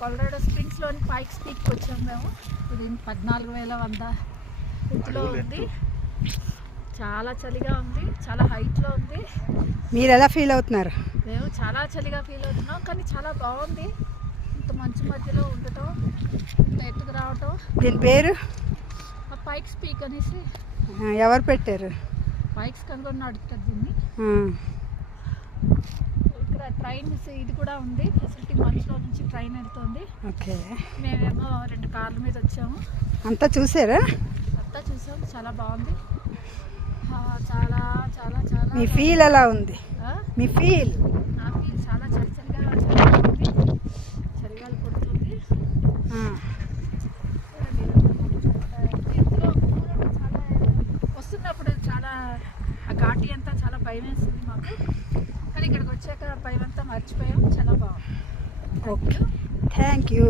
Colorado స్ప్రింగ్స్లోని పైక్స్ పీక్కి వచ్చాము మేము. ఇది 14,100 ఎత్తులో ఉంది. చాలా చలిగా ఉంది, చాలా హైట్లో ఉంది. మీరు ఎలా ఫీల్ అవుతున్నారు? మేము చాలా చలిగా ఫీల్ అవుతున్నాం, కానీ చాలా బాగుంది ఇంత మంచు మధ్యలో ఉండటం, ఇంత ఎత్తుకు రావటం. దీని పేరు పైక్స్ పీక్ అనేసి ఎవరు పెట్టారు? పైక్స్ కనుగొని నడుపుతారు దీన్ని. ఇక్కడ ట్రైన్ ఇది కూడా ఉంది ఫెసిలిటీ, మంచులో నుంచి ట్రైన్ వెళ్తుంది. ఓకే, మేమేమో 2 కార్ల మీద వచ్చాము. అంతా చూసారా? అంతా చూసాం, చాలా బాగుంది. చాలా చాలా చాలా. మీ ఫీల్ ఎలా ఉంది? మీ ఫీల్? నా ఫీల్ చాలా చలిగా ఉంది, చలిగాలి కొడుతుంది. ఎత్తులో చాలా వస్తున్నప్పుడు చాలా ఆ ఘాటి అంతా చాలా భయం వేస్తుంది మాకు, కానీ ఇక్కడికి వచ్చాక భయం అంతా మర్చిపోయాం. చాలా బాగుంది. Okay, thank you.